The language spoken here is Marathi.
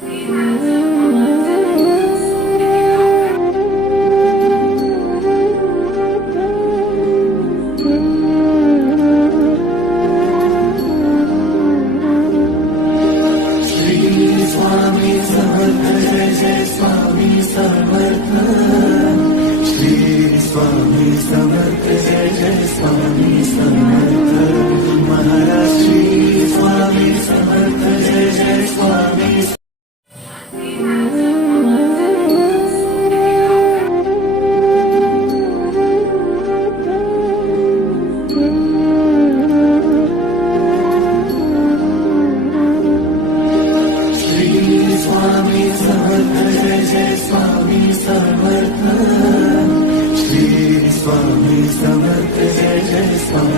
स्वामी समर्थ जय जय स्वामी समर्थ श्री स्वामी समर्थ जय जय स्वामी समर्थ महाराज श्री स्वामी समर्थ जय जय स्वामी स्वामी समर्थ जय जय स्वामी समर्थ श्री स्वामी समर्थ जय जय स्वामी